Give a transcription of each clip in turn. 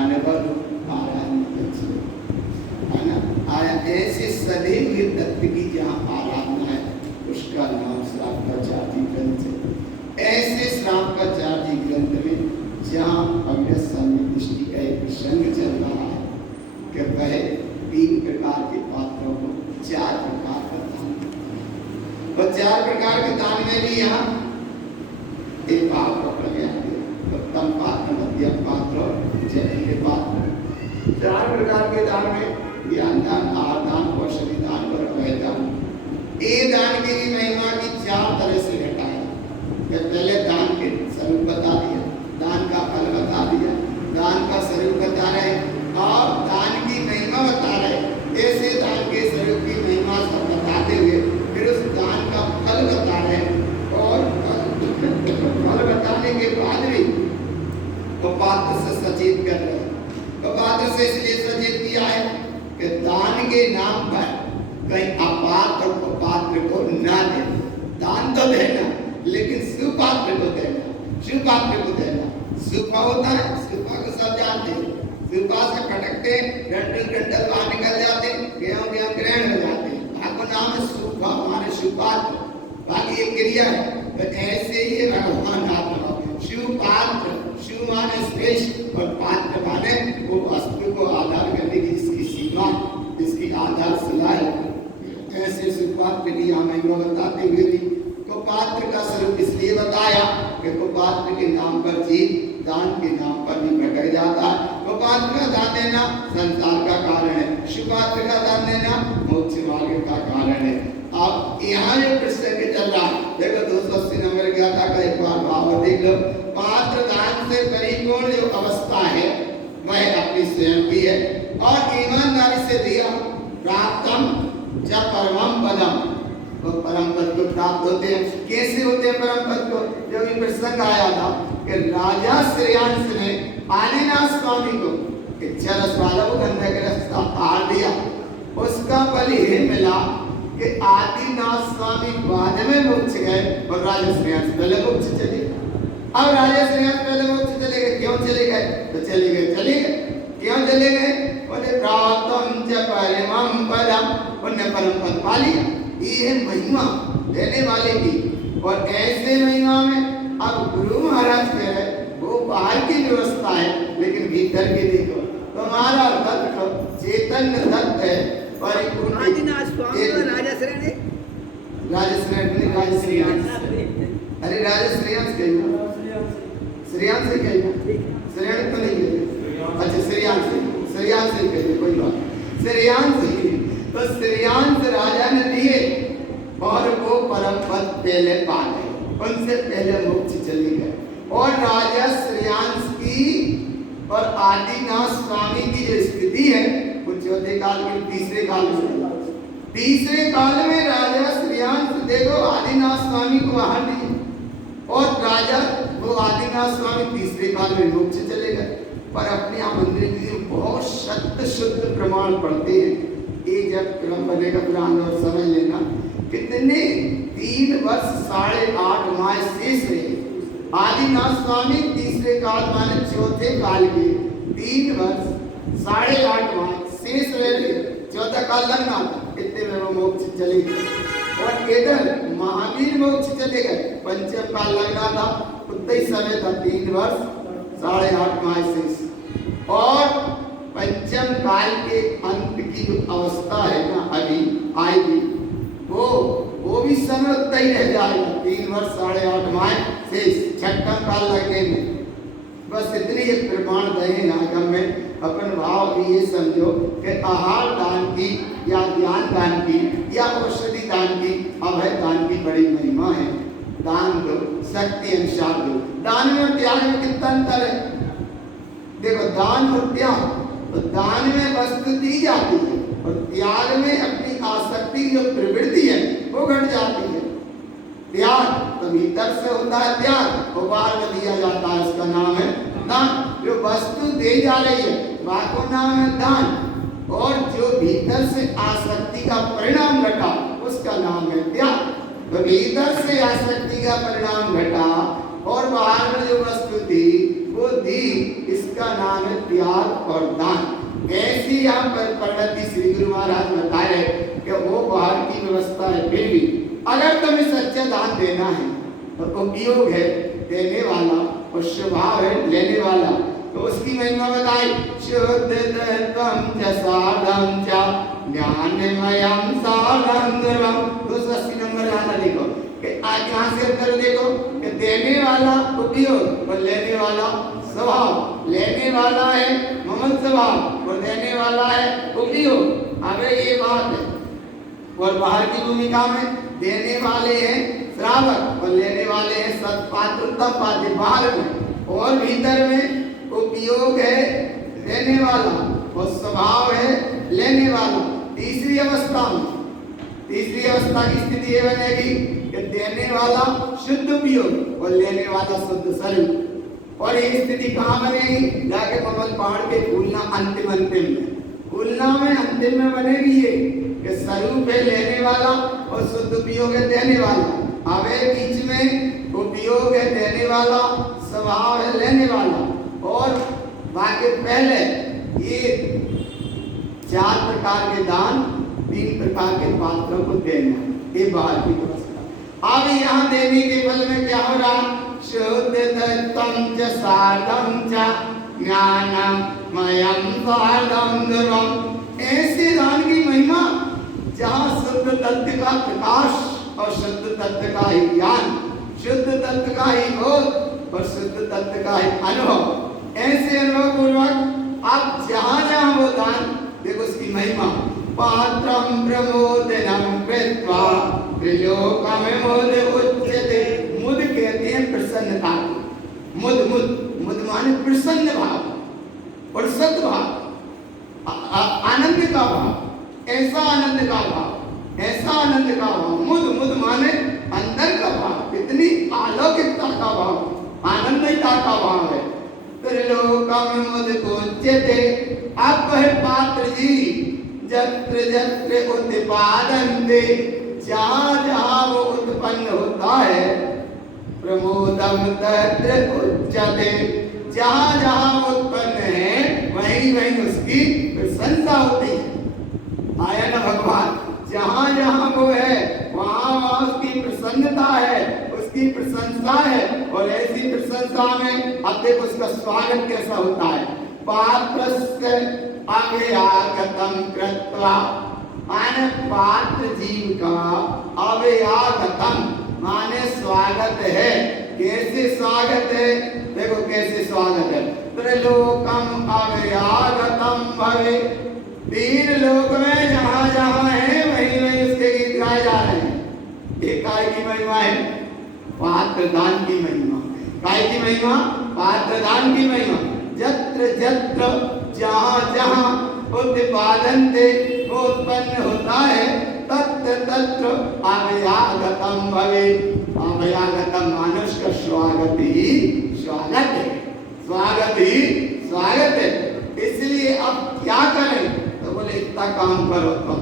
अनवर आराधना है ना। ऐसे सधे हुए तत्व की जहाँ आराधना है उसका नाम श्रावकाचार्य ग्रंथ है। ऐसे श्रावकाचार्य ग्रंथ में जहाँ अव्यय सन्निष्टि का एक प्रसंग चल रहा है कि वह 3 प्रकार के पात्रों को 4 प्रकार का दान, और 4 प्रकार के दान में भी यहाँ एक भाव पकड़ गया, उत्तम पात्र, मध्यम पात्र और जटिल पात्र। 4 प्रकार के दान में ज्ञान दान, आहार दान, औषधि दान और अभय दान। ये दान की भी महिमा की 4 तरह से घटाया। पहले दान के स्वरूप बता दिया, दान का फल बता दिया, दान का स्वरूप बता रहे और दान की महिमा बता रहे। ऐसे दान के स्वरूप की महिमा सब बताते हुए फिर उस दान का फल बता रहे और फल बताने के बाद भी तो पात्र से सचेत कर रहे हैं। तो पात्र से इसलिए सचेत किया है कि दान के नाम पर कहीं अपात्र को पात्र को ना दे। दान तो देना लेकिन सुपात्र को देना, सुपात्र को देना। सुपा होता है, सुपा को सब जानते हैं, सुपा से फटकते डंडल बाहर निकल जाते, गेहूं ग्रहण हो जाते हैं। आपको नाम है सुपा, हमारे सुपात्र, बाकी एक क्रिया है। तो ऐसे ही भगवान आप सुपात्र, सु माने श्रेष्ठ और पात्र माने वो वस्तु को आधार करने की जिसकी सीमा, जिसकी आधारशिला है। ऐसे सुपात्र की हमें बताते हुए भी को पात्र का स्वरूप इसलिए बताया कि को पात्र के नाम पर जीव दान के नाम पर भी भटक जाता है। को पात्र का दान देना संसार का कारण है, सुपात्र का दान देना मोक्ष मार्ग का कारण है। अब यहाँ जो प्रसंग चल रहा है, देखो 280 नंबर गाथा का एक बार भाव देख लो। पात्र दान से परिपूर्ण जो अवस्था है वह अपनी स्वयं की है और ईमानदारी से दिया प्राप्तम जब परमम पदम, वो परम पद को प्राप्त होते हैं। कैसे होते हैं परम पद को? जो भी प्रसंग आया था कि राजा श्रेयांश ने आदिनाथ स्वामी को इच्छा रस वाला वो गंधक रस का आहार दिया, उसका बल ये मिला कि आदिनाथ स्वामी बाद में मोक्ष गए और राजा श्रेयांश पहले मोक्ष चले गए। अब राजा श्रेयांश पहले मोक्ष चले गए, क्यों चले गए? तो चले गए, क्यों चले गए? बोले प्राप्तम च परमं पदम, उन्होंने परम पद पा लिया। ये है महिमा देने वाले की। और ऐसे महिमा में अब गुरु महाराज कह रहे वो बाहर की व्यवस्था है लेकिन भीतर के देखो तुम्हारा तत्व चैतन्य तत्व है परिपूर्ण। आदिनाथ स्वामी और राजा श्रेयांश ने अरे राजा श्रेयांश कहिए, श्रेयांश से कहिए, श्रेयांश तो नहीं कहिए, अच्छा श्रेयांश से कहिए, कोई बात श्रेयांश ही। तो श्रेयांश राजा ने दिए और वो परम पद पहले पा गए, उनसे पहले मोक्ष चले गए। और राजा श्रेयांश की और आदिनाथ स्वामी की जो स्थिति है वो चौथे काल के तीसरे काल में राजा श्रेयांश देखो आदिनाथ स्वामी को आहार दिए और राजा वो आदिनाथ स्वामी तीसरे काल में मोक्ष चले गए। पर अपने यहाँ मंदिर के बहुत सत्य शुद्ध प्रमाण पढ़ते हैं। ये जब क्रम बनेगा पुराण और समझ लेना कितने 3 वर्ष 8.5 माह शेष रहे। आदिनाथ स्वामी तीसरे काल माने चौथे काल के 3 वर्ष 8.5 माह शेष रहे। चौथा काल लगना इतने में वो मोक्ष चले गए। और इधर महावीर मोक्ष चले गए, पंचम काल लगना था उतना ही समय था 3 वर्ष 8.5 माह शेष। और पंचम काल के अंत की जो अवस्था है ना अभी आएगी वो भी समय उतना ही रह जाएगा 3 वर्ष 8.5 माह शेष छठम काल लगने में। बस इतनी एक प्रमाण दे आगम में अपन भाव भी ये समझो कि आहार दान की या ज्ञान दान की या औषधि दान की अभय दान की बड़ी महिमा है। दान दो शक्ति अनुसार दो। दान में और त्याग में कितना अंतर है? देखो दान और त्याग, तो दान में वस्तु दी जाती है और त्याग में अपनी आसक्ति जो प्रवृत्ति है वो घट जाती है। त्याग तो भीतर से होता है, त्याग वो बाहर में दिया जाता है, उसका नाम है दान। जो वस्तु दे जा रही है वह को नाम है दान। और जो भीतर से आसक्ति का परिणाम घटा उसका नाम है त्याग। तो भीतर से आसक्ति का परिणाम घटा और बाहर में जो वस्तु थी वो दी, इसका नाम है त्याग और दान। ऐसी यहाँ पर परिणति श्री गुरु महाराज बता रहे कि वो बाहर की व्यवस्था है, फिर भी अगर तुम्हें सच्चा दान देना है और उपयोग है देने वाला और स्वभाव है लेने वाला, तो उसकी महिमा बताई। शुद्ध तत्वं च साधं च ज्ञानमयं साधं। 280 नंबर गाना देखो कि आज यहाँ से अंदर देखो कि देने वाला उपयोग और लेने वाला स्वभाव। लेने वाला है ममल स्वभाव और देने वाला है उपयोग। अबे ये बात है। और बाहर की भूमिका में देने वाले हैं श्रावक और लेने वाले हैं सत्पात्र उत्तम पात्र बाहर में, और भीतर में उपयोग है देने वाला और स्वभाव है लेने वाला। तीसरी अवस्था की स्थिति ये बनेगी कि देने वाला शुद्ध उपयोग और लेने वाला शुद्ध स्वरूप। और ये स्थिति कहाँ बनेगी? जाके कमल पहाड़ के फूलना अंतिम में फूलना में अंतिम में बनेगी ये कि स्वरूप है लेने वाला और शुद्ध उपयोग है देने वाला। अबे बीच में उपयोग है देने वाला, स्वभाव है लेने वाला। और बाकी पहले ये 4 प्रकार के दान 3 प्रकार के पात्रों को देना, ये बाहर की व्यवस्था। अब यहाँ देने के फल में क्या हो रहा? शुद्ध तत्वं च साधं च ज्ञानमयं साधं ध्रुवम्। ऐसे दान की महिमा जहाँ शुद्ध तत्व का प्रकाश और शुद्ध तत्व का ही ज्ञान, शुद्ध तत्व का ही बोध और शुद्ध तत्व का ही अनुभव। ऐसे अनुभव पूर्वक आप जहाँ जहाँ वो दान देखो उसकी महिमा। पात्रं प्रमोदनं कृत्वा त्रिलोकमोद उच्यते। मुद कहते हैं प्रसन्नता को। मुद माने प्रसन्न भाव और सद्भाव, आनंद का भाव, ऐसा आनंद का भाव, ऐसा आनंद का भाव। मुद माने अंदर का भाव, इतनी अलौकिकता का भाव, आनंदता का भाव है। त्रिलोकमोद उच्यते। अब है पात्र जी जत्र जत्र उत्पादन्ते, जहाँ जहाँ वो उत्पन्न होता है, प्रमोदम तत्र उच्यते। जहाँ जहाँ वो उत्पन्न है वहीं वहीं उसकी प्रशंसा होती है। आया ना भगवान? जहाँ जहाँ वो है वहाँ वहाँ उसकी प्रसन्नता है, उसकी प्रशंसा है। और ऐसी प्रशंसा में अब देखो उसका स्वागत कैसा होता है। पात्रस्य अव्ययागतम कृत्वा, माने पात्र जीव का अव्ययागतम माने स्वागत है। कैसे स्वागत है? देखो कैसे स्वागत है। त्रिलोकम अव्ययागतम भवे। 3 लोक में जहाँ जहाँ है वहीं वहीं उसके गीत गाए जा रहे हैं। एक काय की महिमा है? पात्र दान की महिमा। काय की महिमा? पात्र दान की महिमा। जत्र जत्र जहाँ जहाँ उत्पादन्ते वो उत्पन्न होता है, तत्र तत्र अव्ययागतम भवे। अव्ययागतम मानुष का स्वागत ही स्वागत है, स्वागत ही स्वागत है। इसलिए अब क्या करें? तो बोले इतना काम करो तुम।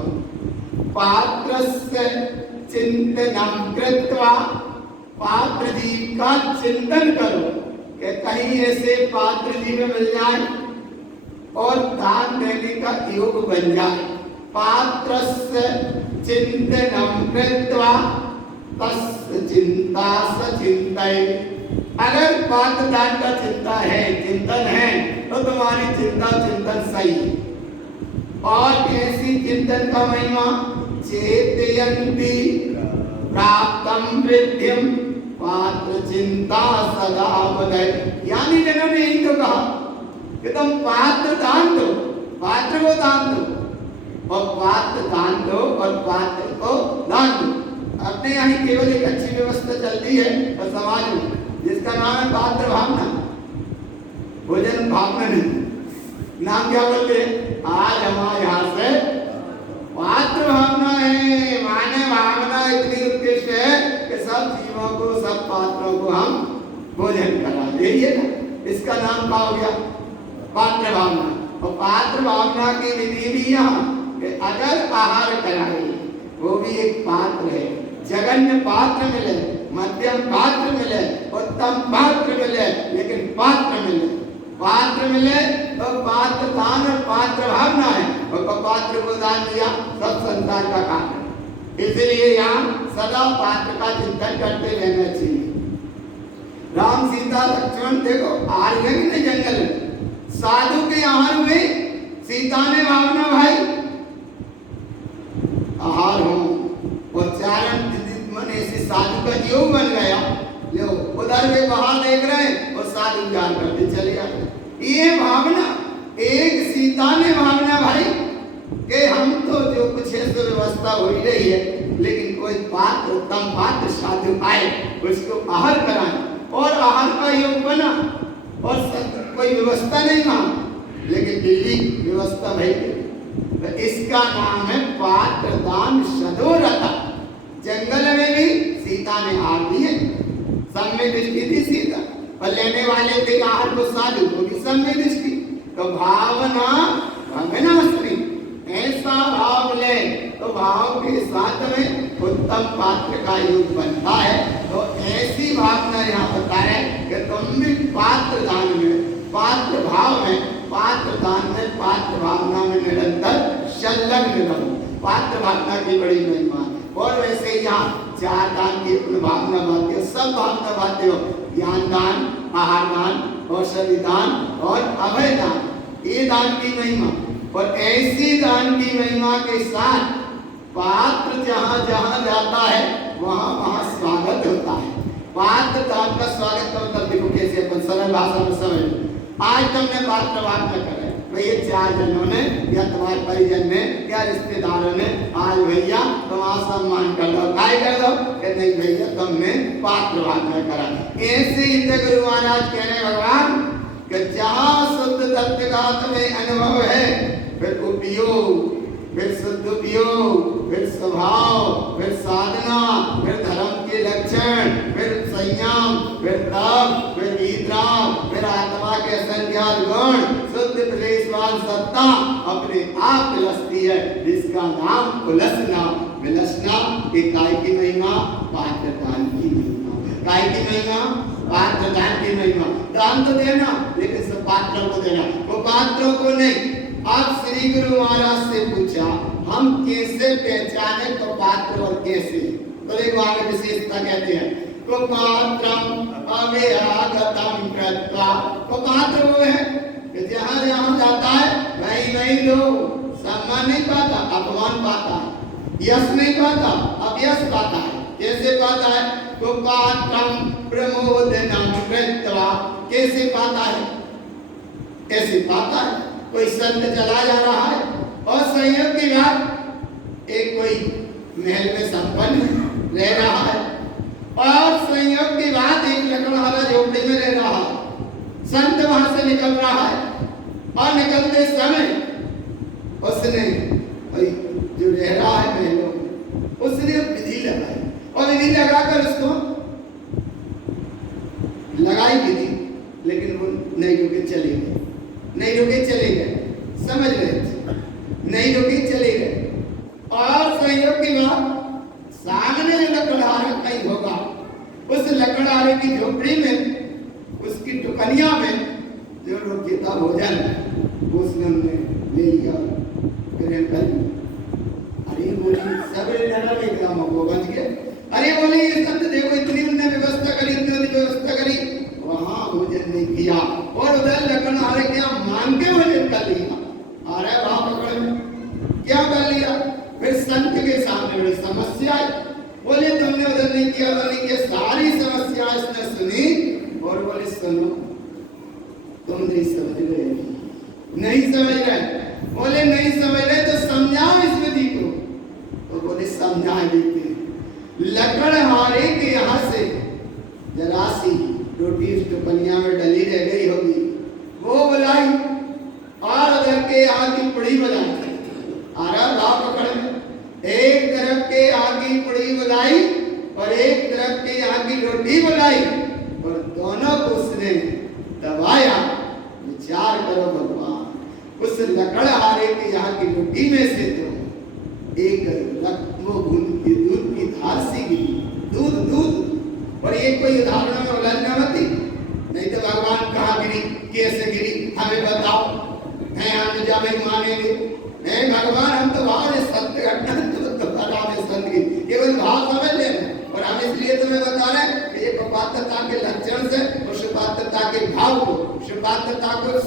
पात्रस्य चिंतनं कृत्वा, पात्र जीव का चिंतन करो कि कहीं ऐसे पात्र जीव मिल जाए और दान देने का योग बन जाए। पात्रस्य चिंतनं कृत्वा तस्य चिंता सचिंतय। अगर पात्र दान का चिंता है, चिंतन है, तो तुम्हारी चिंता चिंतन सही है। और ऐसी चिंतन का महिमा चेतयन्ति प्राप्तम वृद्धिम पात्र चिंता सदा बदय। यानी जनों ने यही तो कहा कि तुम पात्र दान दो, पात्र को दान दो, और पात्र दान दो और पात्र को दान दो। अपने यहाँ केवल एक अच्छी व्यवस्था चलती है और समाज में, जिसका नाम है पात्र भावना, भोजन भावना नहीं। नाम क्या बोलते हैं? आज हमारे यहाँ से पात्र भावना है। माने भावना इतनी उत्कृष्ट है कि सब जीवों को, सब पात्रों को हम भोजन करा देंगे ना। इसका नाम क्या हो गया? पात्र भावना। और पात्र भावना की विधि भी यहाँ कि अगर आहार कराए वो भी एक पात्र है। जघन्य पात्र मिले, मध्यम पात्र मिले, उत्तम पात्र मिले, लेकिन पात्र मिले पात्र मिले तो पात्र दान और पात्र भावना है, और पात्र को दान दिया सब संसार का काम है। इसलिए यहाँ सदा पात्र का चिंतन करते रहना चाहिए। राम सीता लक्ष्मण देखो आ रहे कि नहीं जंगल में, साधु के आहार हुए, सीता ने भावना भाई आहार हो, उच्चारण मन ऐसे साधु का योग बन गया। लो उधर वे बाहर देख रहे हैं और साधु ज्ञान करते चले जाते। ये भावना एक सीता ने भावना भाई कि हम तो जो कुछ है तो व्यवस्था हो ही रही है, लेकिन कोई पात्र उत्तम पात्र साधु आए उसको आहार कराए, और आहार का योग बना और कोई व्यवस्था नहीं वहां, लेकिन दिल्ली व्यवस्था भाई। तो इसका नाम है पात्र दान सदोरता। जंगल में भी सीता ने आहार दिए, सब में दृष्टि थी सीता, और लेने वाले थे आहार को साधु को भी सब में दृष्टि। तो भावना भगना स्त्री ऐसा भाव ले तो भाव के साथ में उत्तम पात्र का योग बनता है। तो ऐसी भावना यहाँ बताए कि तुम भी पात्र दान में, पात्र भाव में, पात्र दान में, पात्र भावना में निरंतर संलग्न रहो। पात्र भावना की बड़ी महिमा। और वैसे यहाँ चार दान की भावना बातें हो, सब भावना बातें हो, ज्ञान दान, आहार दान, औषधि दान और अभय दान, ये दान की महिमा। और ऐसी दान की महिमा के साथ पात्र जहाँ जहाँ जाता है वहाँ वहाँ स्वागत होता है। पात्र दान का स्वागत का मतलब देखो कैसे अपन सरल भाषा में समझ। आज तुमने पात्र भावना करे भाई, ये चार जनों ने या तुम्हारे परिजन ने या रिश्तेदारों ने आज भैया तुम्हारा सम्मान कर दो, काय कर दो कि नहीं भैया तुमने पात्र भावना करा। ऐसे ही गुरु महाराज कह रहे भगवान कि जहाँ शुद्ध तत्व का तुम्हें अनुभव है, फिर उपयोग, फिर शुद्ध उपयोग, फिर स्वभाव, फिर साधना, फिर धर्म के लक्षण, फिर संयम, फिर तप, फिर विद्राम, फिर आत्मा के संज्ञान गुण, शुद्ध प्रदेशवान सत्ता अपने आप विलसती है, जिसका नाम उलसना, विलसना। काय की महिमा, पात्र दान की महिमा। काय की महिमा, पात्र दान की महिमा। दान तो देना, लेकिन सब पात्रों को देना, वो पात्रों को नहीं। आप श्री गुरु महाराज से पूछा हम कैसे पहचाने को पात्र और कैसे, तो देखो आगे विशेषता कहते हैं को पात्रम अव्यागतम कृत्वा। को पात्र वो है कि जहाँ जहाँ जाता है वही वही लोग सम्मान नहीं पाता, अपमान पाता है, यश नहीं पाता, अपयश पाता है। कैसे पाता है? को पात्रम प्रमोदनम कृत्वा। कैसे पाता है? कैसे पाता है? कोई संत चला जा रहा है और संयोग की बात एक कोई महल में संपन्न रह रहा है, और संयोग की बात एक लकड़हारा झोपड़ी में रह रहा है। संत वहां से निकल रहा है और निकलते समय उसने जो रह रहा है महलों में, उसने विधि लगाई, और विधि लगाकर उसको लगाई विधि, लेकिन वो नहीं रुके चले गए, नहीं रुके चले गए, समझ रहे, नहीं रुके चले गए। और संयोग की बात सामने लकड़हारा कहीं होगा, उस लकड़हारे की झोपड़ी में, उसकी टुकनिया में जो रोटी था भोजन, उसने ले लिया। अरे बोली सब एकदम वो बच गए। अरे बोले ये सब देखो इतनी उन्होंने व्यवस्था करी, इतनी व्यवस्था करी, वहां भोजन नहीं किया, और उधर लकड़हारे क्या मान के भोजन कर लिया। अरे वहां पकड़ में क्या कर लिया? फिर संत के सामने बड़ी समस्या है। बोले तुमने उधर नहीं किया, उधर नहीं किया, सारी समस्या इसने सुनी और बोले सुनो तुम नहीं समझ रहे, नहीं समझ रहे। बोले नहीं समझ रहे तो समझाओ इस विधि को। तो बोले समझा देते। लकड़हारे के यहाँ से जरा सी रोटी उस टुकनिया में डली रह गई होगी, वो बुलाई और उधर के यहाँ की पुड़ी बुलाई। आरा लाभ पकड़ में एक तरफ के आगे पुड़ी बुलाई और एक तरफ के यहाँ की रोटी बुलाई, और दोनों को उसने दबाया। विचार करो भगवान, उस लकड़हारे के यहाँ की रोटी में से तो एक वो बूंद की दूध की धार सी गिरी, दूध दूध। और ये कोई उदाहरण में उलझना मत, नहीं तो भगवान कहाँ गिरी, कैसे गिरी,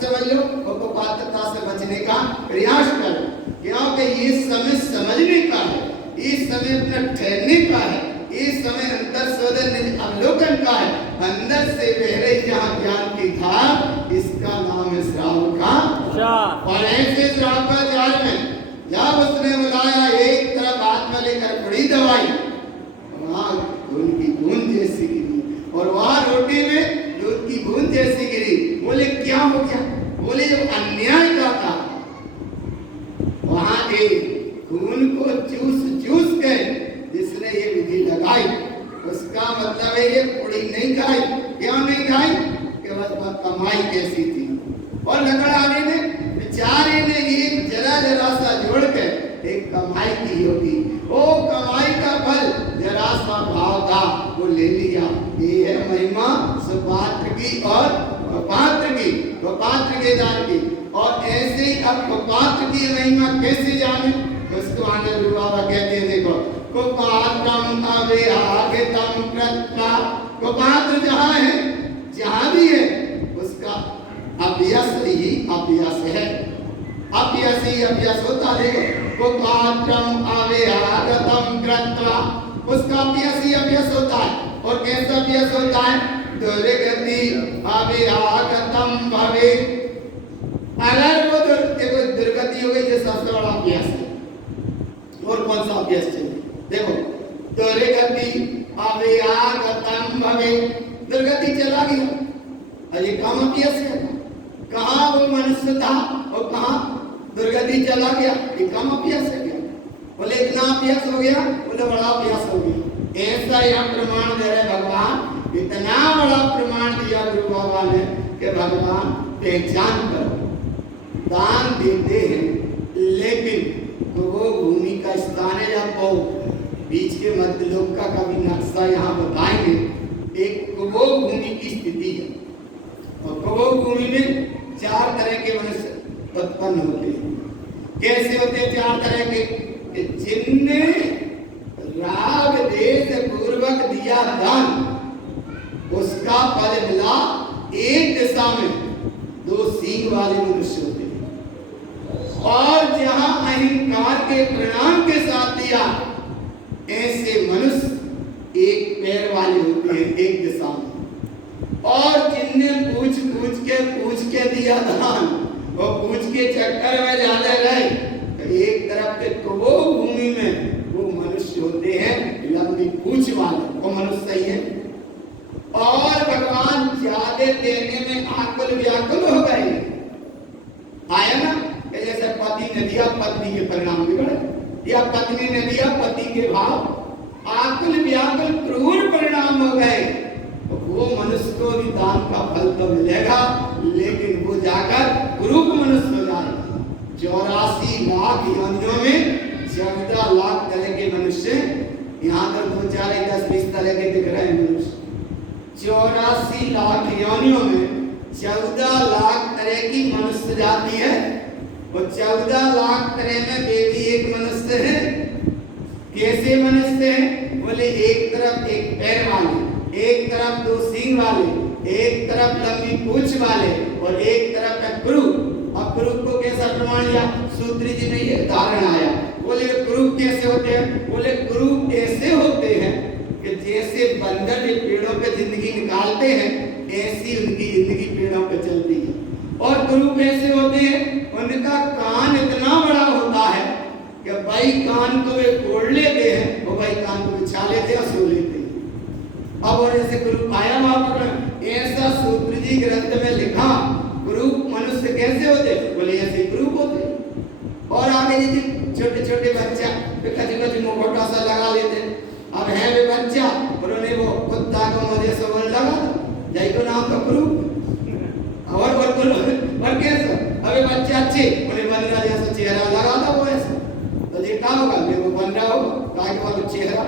समझ लो और कुपात्रता से बचने का प्रयास करो, क्योंकि ये समय समझने का है, इस समय अपना ठहरने का है, इस समय अंतर शोधन अवलोकन का है। अंदर से बह रही जहाँ ज्ञान की धार, इसका नाम है श्रावण का। और ऐसे श्रावकाचार्य में जब उसने बुलाया, एक तरफ हाथ में लेकर बड़ी दवाई, वहाँ खून की बूंद जैसी गिरी, और वहाँ रोटी में दूध की बूंद जैसी गिरी। बोले क्या हो गया? बोले जो अन्याय का था, वहाँ एक खून को चूस चूस के जिसने ये विधि लगाई, उसका मतलब है ये पूरी नहीं खाई। क्यों नहीं खाई? कि बस कमाई कैसी थी। और लकड़हारे ने बेचारे ने एक जरा जरा सा जोड़ के एक कमाई की होगी, वो कमाई का फल जरा सा भाव था, वो ले लिया। ये है महिमा सुपात्र की और पात्र की, पात्र के दान की। और ऐसे ही अब पात्र की महिमा कैसे जाने? उसको आनंद बाबा कहते हैं, देखो कुपात्रम अव्याहृतम कृत्वा, कुपात्र जहाँ है, जहाँ भी है, उसका अभ्यास ही अभ्यास है, अभ्यास ही अभ्यास होता है। कुपात्रम अव्याहृतम कृत्वा, उसका अभ्यास ही अभ्यास होता है। और कैसा अभ्यास होता है? दुर्गति अव्याहृतम भवेत्। अगर वो दुर्गति हो गई, जो सबसे बड़ा अभ्यास है। और कौन सा अभ्यास चाहिए? देखो, दुर्गति अव्याहृतम भवेत्, दुर्गति चला गया, ये काम अभ्यास है। कहाँ वो मनुष्य था और कहाँ दुर्गति चला गया, ये काम अभ्यास है क्या? बोले इतना अभ्यास हो गया, बोले बड़ा अभ्यास हो गया। ऐसा यह प्रमाण दे रहे भगवान, इतना बड़ा प्रमाण दिया गुरु बाबा ने कि भगवान पहचान करो, दान देते हैं, लेकिन तो वो भूमि का स्थान है या वो बीच के मध्य लोक का कभी नक्शा यहाँ बताएंगे। एक कुबो भूमि की स्थिति है, और कुबो भूमि में 4 तरह के मनुष्य उत्पन्न होते हैं। कैसे होते हैं 4 तरह के? जिनने राग देश पूर्वक दिया दान, उसका फल मिला एक दिशा में 2 सींग वाले मनुष्य होते हैं। और जहां अहंकार के परिणाम के साथ दिया, ऐसे मनुष्य एक पैर वाले होते हैं, एक दिशा में। और जिनने पूछ के दिया दान, और पूछ के चक्कर में ज्यादा रहे, तो एक तरफ के तो वो भूमि में वो मनुष्य होते हैं लंबी पूछ वाले, वो मनुष्य सही है। और भगवान ज्यादा देने में आकुल व्याकुल हो गए, आया ना? जैसे पति ने दिया, पत्नी के परिणाम बिगड़े, या पत्नी ने दिया, पति के भाव आकुल व्याकुल क्रूर परिणाम हो गए। तो वो मनुष्य को भी दान का फल तो मिलेगा, लेकिन वो जाकर कुरूप मनुष्य हो जाएगा। 84 लाख योनियों में 14 लाख तरह के मनुष्य, यहाँ तो 2, 4, 10, 20 तरह के दिख रहे हैं मनुष्य। 84 लाख योनियों में 14 लाख तरह की मनुष्य जाति है। वो 14 लाख तरह में देवी एक मनुष्य है। कैसे मनुष्य है? बोले एक तरफ एक पैर वाले, एक तरफ 2 सींग वाले, एक तरफ लंबी पूंछ वाले, और एक तरफ है कुरूप। अब कुरूप को कैसा प्रमाण दिया? सूत्री जी ने ये उदाहरण आया। बोले कुरूप कैसे होते हैं? बोले कुरूप ऐसे होते हैं कि जैसे बंदर पेड़ों पे जिंदगी निकालते हैं, ऐसी उनकी जिंदगी पेड़ों पे चलती है। और कुरूप ऐसे होते हैं, उनका कान इतना बड़ा होता है कि भाई कान को वे कोड़ लेते हैं, वो भाई कान को बिछा लेते हैं और सो लेते हैं। अब और ऐसे कुरूप आया वहां पर, ऐसा सूत्र जी ग्रंथ में लिखा कुरूप मनुष्य कैसे होते? बोले ऐसे कुरूप होते। और आगे जी छोटे छोटे बच्चा कच मुखौटा सा लगा लेते। अब है वे बच्चा, उन्होंने वो कुत्ता को मुझे से बोलने लगा, जय को नाम तो कुरूप। और कैसा? अबे बच्चा अच्छे बोले बंदा जैसा चेहरा लगा था वो ऐसा, तो देखा होगा वो बन रहा हो ताकि वो चेहरा।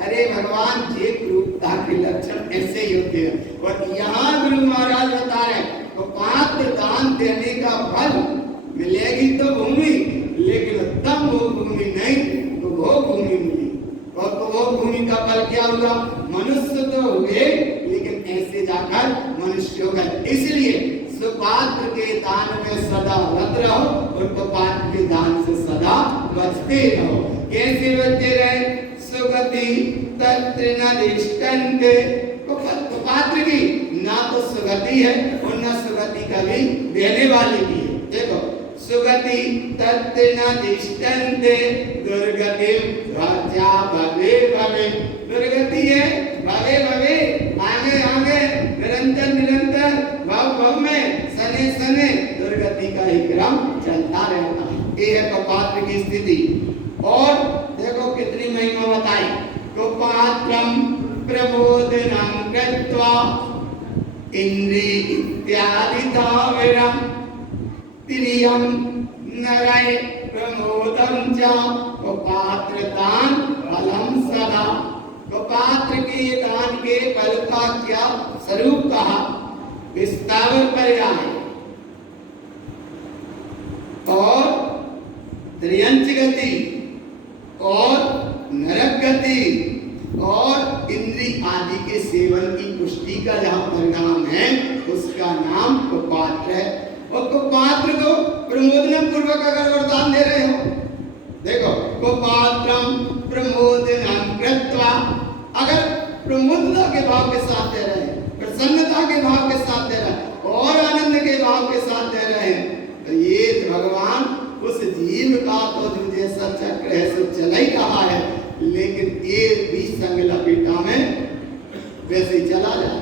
अरे भगवान ये क्रूरता के लक्षण ऐसे ही होते हैं। और यहाँ गुरु महाराज बता रहे तो पात्र दान देने का फल मिलेगी तो भूमि, लेकिन उत्तम वो भूमि नहीं तो वो भूमि मिली। और तो वो भूमि का फल क्या होगा? मनुष्य तो हुए, लेकिन ऐसे जाकर मनुष्य हो गए। इसलिए सुपात्र के दान में सदा रत रहो और कुपात्र के दान से सदा बचते रहो। कैसे बचते रहे? सुगति तत्र न दिष्टन्ते, कुपात्र की ना तो सुगति है और ना सुगति कभी देने वाले की है। देखो, सुगति तत्र न दिष्टन्ते दुर्गतिम राजा भवे भवे, दुर्गति है भवे भवे, आगे आगे निरंतर निरंतर भव भव में सने सने दुर्गति का ही क्रम चलता रहता है। ये है कुपात्र की स्थिति। और देखो कितनी महिमा बताई। कुपात्रम प्रबोधनम कृत्वा इंद्री इत्यादि धाविरम तिरियम नरय प्रमोदम च कुपात्र दान फलम सदा। कुपात्र के दान के फल का क्या स्वरूप कहा? विस्तार पर्याय और त्रियंच गति और नरक गति और इंद्री आदि के सेवन की पुष्टि का जहां परिणाम है उसका नाम कुपात्र है। और कुपात्र को प्रमोदन पूर्वक अगर वरदान दे रहे हो, देखो कुपात्रम प्रमोदनम कृत्वा, अगर प्रमुदता के भाव के साथ दे रहे हैं, प्रसन्नता के भाव के साथ दे रहे हैं और आनंद के भाव के साथ दे रहे हैं, तो ये भगवान उस जीव का तो जो जैसा चक्र है सो चला ही रहा है, लेकिन ये भी संग लपेटा में वैसे ही चला जाए।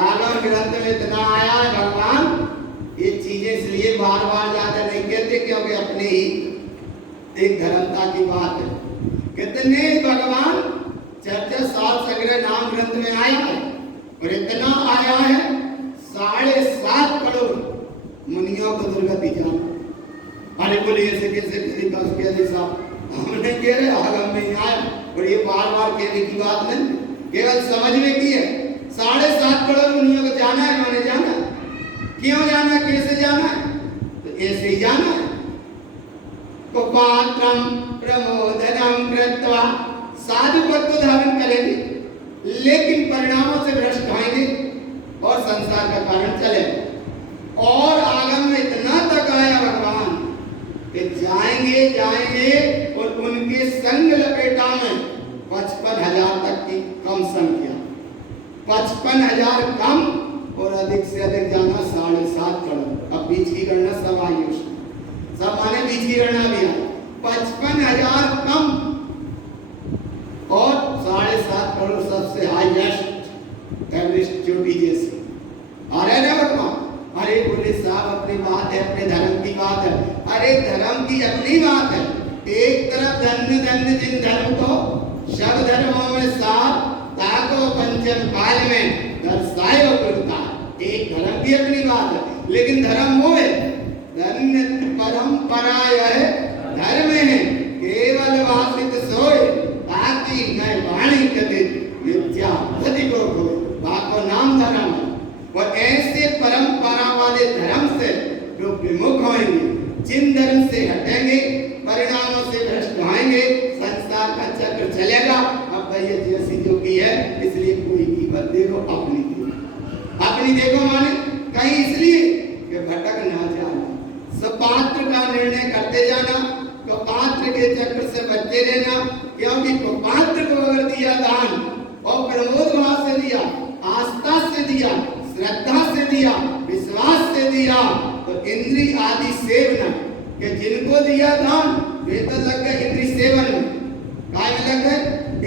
आगम ग्रंथ में इतना आया है, भगवान ये चीजें इसलिए बार बार ज्यादा नहीं कहते क्योंकि अपने ही एक धर्मता की बात है। कितने भगवान चर्चा सात संग्रह नाम ग्रंथ में आया है और इतना आया है 7.5 करोड़ मुनियों को दुर्गति जान। अरे बोलिए से कैसे किसी का उसके दिशा हमने कह रहे आगम में आया और ये बार बार कहने की बात नहीं, केवल समझने की है। 7.5 करोड़ मुनियों को जाना है, मैंने जाना। क्यों जाना, कैसे जाना है? तो ऐसे ही जाना है। कुपात्रम प्रमोदनम कृत्वा, साधु पद को धारण करेंगे लेकिन परिणामों से भ्रष्ट होंगे और संसार का कारण चलेगा। और आगम में इतना तक आया भगवान कि जाएंगे जाएंगे और उनके संग लपेटा में 55,000 तक की कम संख्या, 55,000 कम और अधिक से अधिक जाना 7.5 करोड़। अब बीच की गणना सब आई, सब माने बीच की गणना भी आई। 55,000 कम और 7.5 करोड़ सबसे हाईएस्ट एवरेस्ट चोटी जैसे। अरे ना भगवान, अरे बोले साहब अपनी बात है, अपने धर्म की बात है। अरे धर्म की अपनी बात है। एक तरफ धन्य धन्य जिन धर्म को सब धर्मों में साथ ताको पंचम काल में दर्शाए गुरुता, एक धर्म की अपनी बात है। लेकिन धर्म वो है धन्य परंपरा है धर्म है केवल वासित सोए ताकि मैं वाणी कदे मिथ्या अधिको हो बाको नाम धर्म है। और ऐसे परंपरा वाले धर्म से जो विमुख होंगे, जिन धर्म से हटेंगे, परिणामों से भ्रष्ट होंगे, संसार का चक्र चलेगा। अब भैया जैसी जो की है, इसलिए कोई कीमत देखो अपनी देखो माने कहीं इसलिए कि भटक ना जाना, सपात्र का निर्णय करते जाना, कुपात्र के चक्र से बचते रहना। क्योंकि कुपात्र को अगर दिया दान और प्रमोद भाव से दिया, आस्था से दिया, श्रद्धा से दिया, विश्वास से दिया, तो इंद्री आदि सेवन के जिनको दिया दान वे तो लग गए इंद्री सेवन में। काय में लग गए?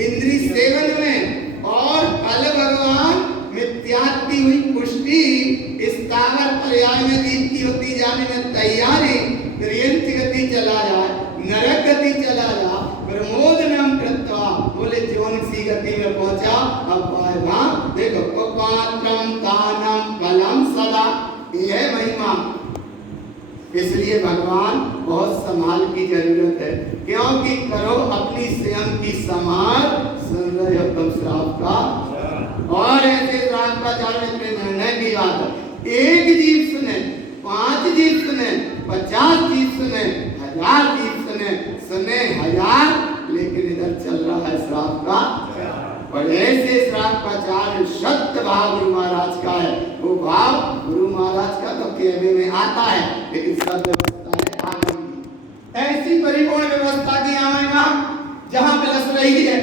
इंद्री सेवन में। और फल भगवान मिथ्यात्व हुई पुष्टि इस तावर पर्याय में दीप्ति होती जाने में तैयारी, त्रियंत गति चला जाए, नरक गति चला जा, प्रमोदनम कृत्वा, बोले जोन सी गति में पहुंचा। अब वहां देखो कुपात्रम दानम फलम सदा, यह महिमा। इसलिए भगवान बहुत संभाल की जरूरत है, क्योंकि करो अपनी स्वयं की संभाल, सुन रहे हो तुम श्राप का। और ऐसे श्राप का निर्णय की बात है। एक जीव सुने, 5 जीव सुने, 50 जीव सुने, 1000 जीव सुने 1000, लेकिन इधर चल रहा है श्राप का। और ऐसे श्राप का 4 शब्द भाव गुरु महाराज का है। वो भाव गुरु महाराज सब व्यवस्था आ गई। ऐसी परिपूर्ण व्यवस्था की यहाँ महिमा जहाँ विलस रही है,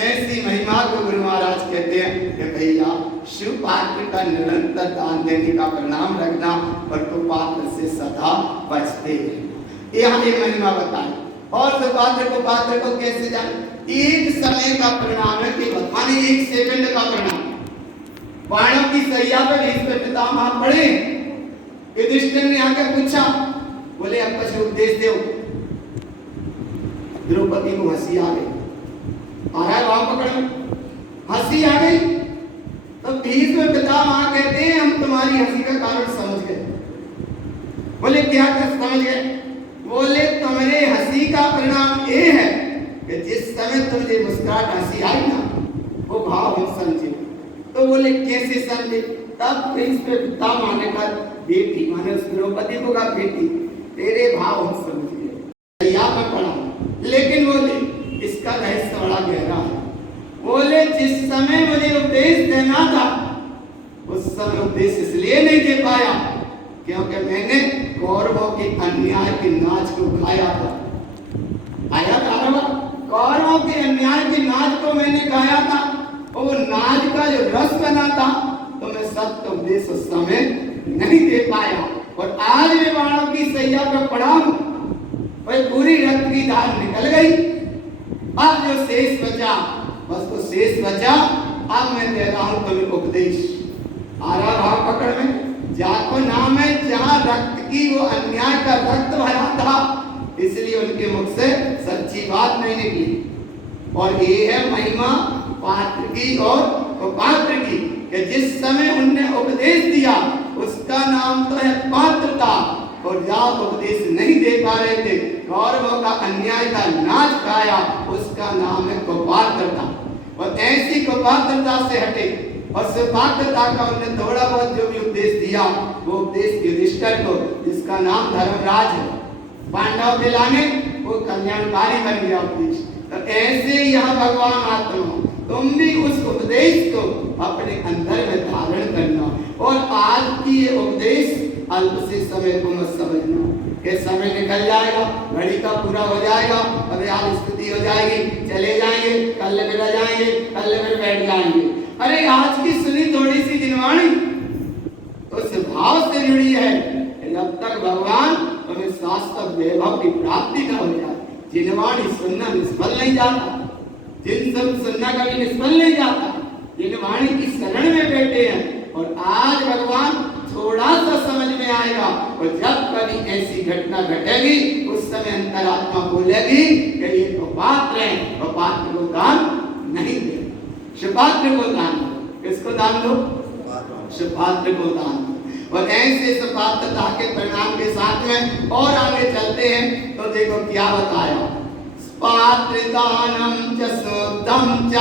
ऐसी महिमा को गुरु महाराज कहते हैं कि भैया शिव पात्र का निरंतर दान देने का परिणाम रखना और कुपात्र से सदा बचते रहना। यहाँ ये महिमा बताए। और कुपात्र को कैसे जाने? एक समय का परिणाम है केवल, माने 1 सेकंड का परिणाम। बाणों की सैया पे भीष्म पितामह पड़े, युधिष्ठिर ने आकर पूछा, बोले अब कुछ उपदेश दो। द्रौपदी को हंसी आ गई, आ रहा है वहां पकड़ में, हंसी आ गई। तो भीष्म पितामह कहते हैं हम तुम्हारी हंसी का कारण समझ गए। बोले क्या समझ गए? बोले तुम्हारे हंसी का परिणाम ये है कि जिस समय तुझे मुस्कुराहट हंसी आई ना, वो भाव हम समझे। तो बोले कैसे समझे? तब भीष्म पितामह ने कहा, बेटी माने उस द्रौपदी को कहा, बेटी तेरे भाव हम समझ गए, यहाँ पर पढ़ा। लेकिन बोले इसका रहस्य बड़ा गहरा है। बोले जिस समय मुझे उपदेश देना था उस समय उपदेश इसलिए नहीं दे पाया क्योंकि मैंने कौरवों के अन्याय के नाच को गाया था। आया था कौरवों के अन्याय के नाच को मैंने गाया था, और वो नाच का जो रस बना था तो मैं सत्य उपदेश उस समय नहीं दे पाया। और आज मैं बाणों की सैया पर पड़ा हूं, वह पूरी रक्त की धार निकल गई। अब जो शेष बचा, बस तो शेष बचा, अब मैं दे रहा हूं तुम्हें उपदेश। आ रहा भाव पकड़ में, जाको नाम है जहां रक्त की वो अन्याय का रक्त भरा था, इसलिए उनके मुख से सच्ची बात नहीं निकली। और ये है महिमा पात्र की और कुपात्र की, कि जिस समय उनने उपदेश दिया उसका नाम तो है पात्रता, और जहाँ उपदेश नहीं दे पा रहे थे, कौरवों का अन्याय का नाच गाया, उसका नाम है कुपात्रता। और ऐसी कुपात्रता से हटे और सुपात्रता का उन्हें थोड़ा बहुत जो भी उपदेश दिया, वो उपदेश युधिष्ठिर को, जिसका नाम धर्मराज है, पांडव के लाने वो कल्याणकारी बन गया उपदेश। तो ऐसे यहाँ भगवान आत्मा, तुम भी उस उपदेश को अपने अंदर में धारण करना। और आज की ये उपदेश अल्प से समय को मत समझना कि समय निकल जाएगा, घड़ी का पूरा हो जाएगा, अबे आज स्थिति हो जाएगी, चले जाएंगे, कल मिल जाएंगे, कल मिल बैठ जाएंगे। अरे आज की सुनी थोड़ी सी जिनवाणी उस भाव से जुड़ी है, जब तक भगवान तुम्हें शाश्वत वैभव की प्राप्ति न हो जाए, जिनवाणी सुनना निष्फल नहीं जाता, जिन सब सुनना कभी निष्फल नहीं जाता, जिनवाणी की शरण में बैठे हैं। और आज भगवान थोड़ा सा समझ में आएगा, और जब कभी ऐसी घटना घटेगी उस समय अंतरात्मा बोलेगी कि ये तो पात्र है, और पात्र को दान नहीं दे, सुपात्र को दान दो। किसको दान दो? सुपात्र को दान दो। और ऐसे सुपात्रता के परिणाम के साथ में और आगे चलते हैं तो देखो क्या बताया, पात्र दानम च शुद्धम च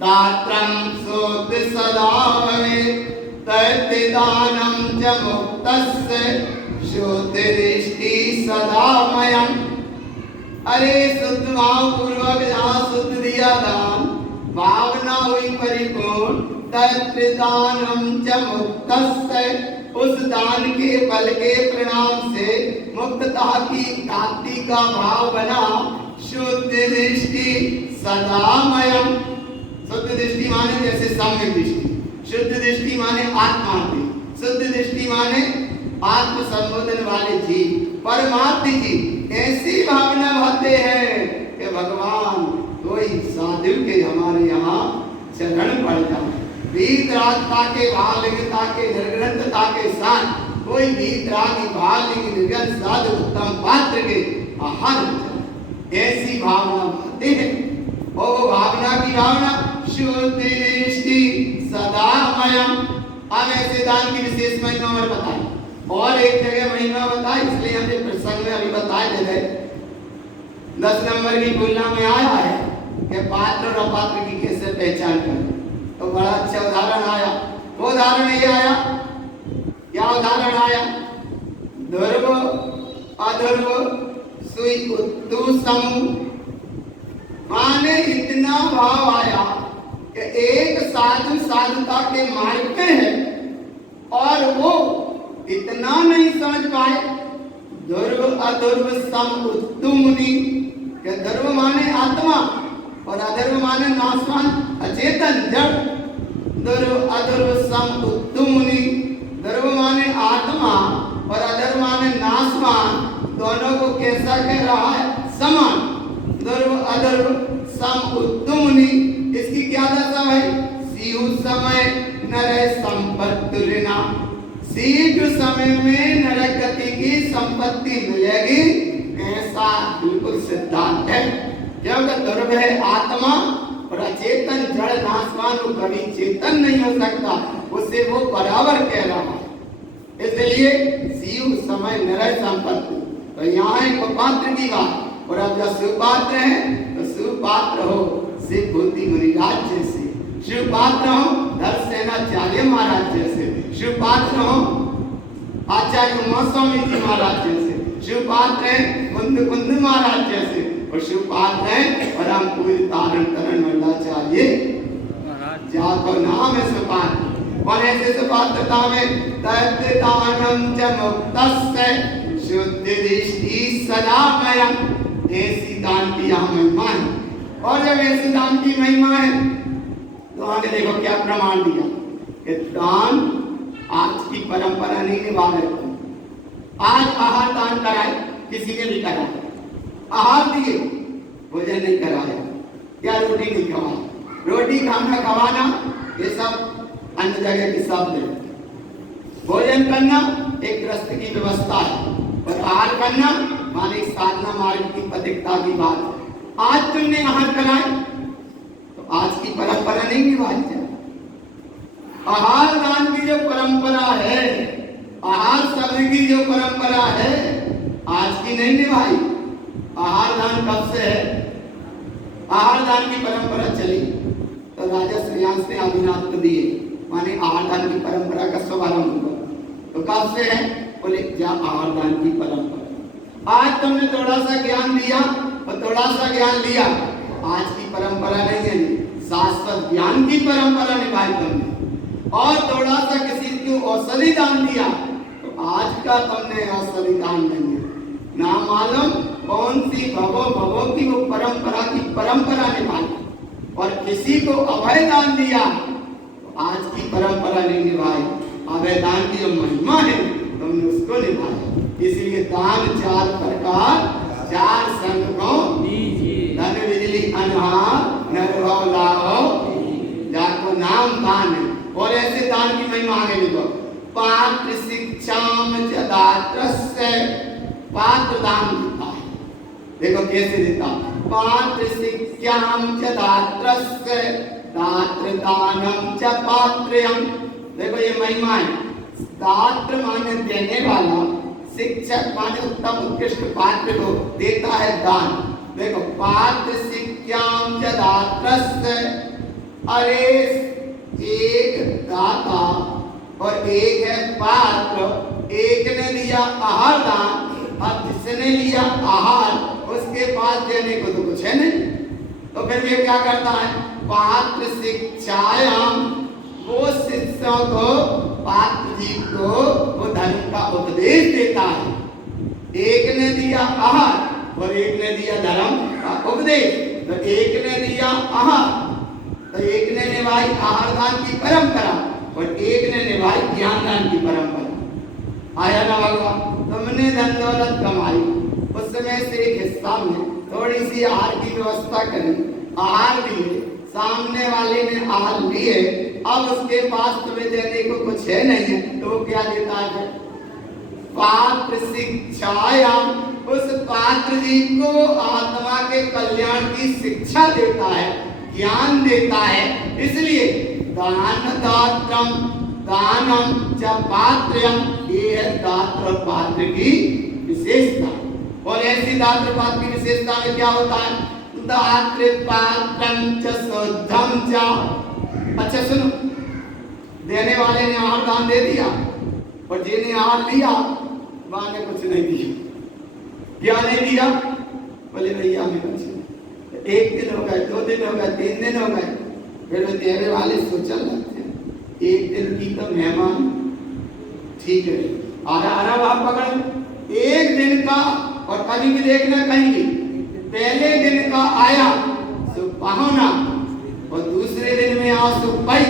दात्रम शुद्ध सदा भवेत्, तत्दानम च मुक्तस्य शुद्ध दृष्टि सदामयम्। अरे शुद्ध भाव पूर्वक जहाँ शुद्ध दिया दान, भावना हुई परिपूर्ण, तत्दानम च मुक्तस्य, उस दान के फल के परिणाम से मुक्तता की प्राप्ति का भाव बना, शुद्ध दृष्टि सदामयम्। शुद्ध दृष्टि माने जैसे साम्य दृष्टि, शुद्ध दृष्टि माने आत्मा की, शुद्ध दृष्टि माने आत्म संबोधन वाले जीव, परमार्थी जीव। ऐसी भावना भाते हैं कि भगवान कोई साधु के हमारे यहाँ चरण पड़ जाए, वीतरागता के भावलिंगता के निर्ग्रंथता के साथ कोई वीतरागी भावलिंग निर्गन साधु उत्तम पात्र के आहार हो जाए, ऐसी भावना भाते हैं। और वो भावना की भावना शुद्ध दृष्टि सदामयम्। अब ऐसे दान की विशेष महिमा और बताई, और एक जगह महिमा बताई, इसलिए हमने प्रसंग में अभी बताए थे 10 नंबर की तुलना में आया है कि पात्र और अपात्र की कैसे पहचान करें। तो बड़ा अच्छा उदाहरण आया। वो उदाहरण ये आया, क्या उदाहरण आया, ध्रुव अध्रुव सुई उत्तु समूह। माने इतना भाव आया कि एक साधु साधुता के मार्ग में है और वो इतना नहीं समझ पाया अधर्व सम उत्तुमुनि, कि धर्म माने आत्मा और अधर्व माने नाशवान अचेतन जड़। अधर्व सम उत्तुमुनि, धर्म माने आत्मा और अधर्व माने नाशवान, दोनों को कैसा कह रहा है? समान। अधर्व सम उत्तुमुनि, इसकी क्या दशा है? सीहु समय नर संपत्ति ऋणा, शीघ्र समय में नरक गति की संपत्ति मिलेगी, ऐसा बिल्कुल सिद्धांत है। क्योंकि ध्रुव है आत्मा और अचेतन जड़ नाशवान, वो कभी चेतन नहीं हो सकता, उसे वो बराबर कह रहा है। इसलिए शिव समय नर संपत्ति। तो यहाँ एक पात्र की बात, और अब जब शिव पात्र है तो शिव पात्र हो शिव भूति मुनिराज जैसे, शिव पात्र हो धर सेनाचार्य महाराज जैसे, शिव पात्र हो आचार्य उमास्वामी जी महाराज जैसे, शिव पात्र है कुंद कुंद महाराज जैसे, और शिव पात्र है परम पूज्य तारण तरण मंडलाचार्य जाको नाम है सुपात्र। और ऐसे सुपात्रता में तद्दानम च मुक्तस्य शुद्धि दृष्टि सदामयम, ऐसी दान की यहाँ महिमा है। और जब ऐसी दान की महिमा है तो आगे देखो क्या प्रमाण दिया कि दान आज की परंपरा नहीं निभा रहे। आज आहार दान कराए, किसी ने भी कराया, आहार दिए भोजन नहीं कराया, या रोटी नहीं खवाया। रोटी खाना खवाना ये सब अन्य जगह के शब्द है। भोजन करना एक ग्रस्त की व्यवस्था है, और आहार करना माने साधना मार्ग की पथिकता की बात है। आज तुमने आहार कराए तो आज की परंपरा नहीं निभाई जाए। आहार दान की जो परंपरा है, आहार शब्द की जो परंपरा है, आज की नहीं निभाई। आहार दान कब से है? आहार दान की परंपरा चली तो राजा श्रेयांश ने आदिनाथ को दिए, माने आहार दान की परंपरा का शुभारंभ हुआ। तो कब से है? बोले जब आहार दान की परंपरा। आज तुमने थोड़ा सा ज्ञान दिया और थोड़ा सा ज्ञान लिया, आज की परंपरा नहीं है, शाश्वत ज्ञान की परंपरा निभाई तुमने। और थोड़ा सा किसी को औषधि दान दिया तो आज का तुमने औषधि दान नहीं है, ना मालूम कौन सी भवो की वो परंपरा की परंपरा निभाई। और किसी को अभय दान दिया तो आज की परंपरा नहीं निभाई। अभय दान की जो महिमा है तुमने उसको निभाया। इसलिए दान चार प्रकार, चार संग को धन बिजली अनहार नरभाव लाओ, जाको नाम दान है। और ऐसे दान की महिमा आगे लिखो, पात्र शिक्षाम च दात्रस्य, पात्र दान देता है। देखो कैसे देता, पात्र शिक्षाम च दात्रस्य दात्र दानम च पात्रयम। देखो ये महिमा है। दात्र माने देने वाला, शिक्षक माने उत्तम उत्कृष्ट पात्र को देता है दान। देखो पात्र शिक्षाम च दात्रस्य, अरे एक दाता और एक है पात्र। एक ने दिया आहार दान और जिसने लिया आहार उसके पास देने को तो कुछ है नहीं। तो फिर ये क्या करता है? पात्र शिक्षायाम, वो शिष्यों को, पात्र जी को वो धर्म का उपदेश देता है। एक ने दिया आहार और एक ने दिया धर्म का उपदेश। तो एक ने दिया आहार तो एक ने निभाई आहार दान की परंपरा और एक ने निभाई ज्ञान दान की परंपरा। आया ना भगवान, तुमने धन दौलत कमाई, उसमें से एक हिस्सा में थोड़ी सी आहार की व्यवस्था करी, आहार दिए, सामने वाले ने आहार लिए, अब उसके पास तुम्हें देने को कुछ है नहीं है, तो वो क्या देता है? पात्र शिक्षायाम, उस पात्र जी को आत्मा के कल्याण की शिक्षा देता है, ज्ञान देता है। इसलिए दान दात्रम दानम च पात्रयम, ये है दात्र और पात्र की विशेषता। और ऐसी दात्र पात्र की विशेषता में क्या होता है? दात्र पात्रम च शुद्धम च। अच्छा सुनो, देने वाले ने आहार दान दे दिया और जिन्हें आहार लिया वहां ने कुछ नहीं दिया। क्या नहीं दिया? बोले भैया हमें कुछ नहीं। एक दिन हो गए, 2 दिन हो गए, 3 दिन हो गए, फिर वो देने वाले सोचने लगते हैं, एक दिन की तो मेहमान ठीक है, आरा आरा बाप पकड़, एक दिन का कभी भी देखना कहीं भी पहले दिन का आया सो पाहुना और दूसरे दिन में आ सो पई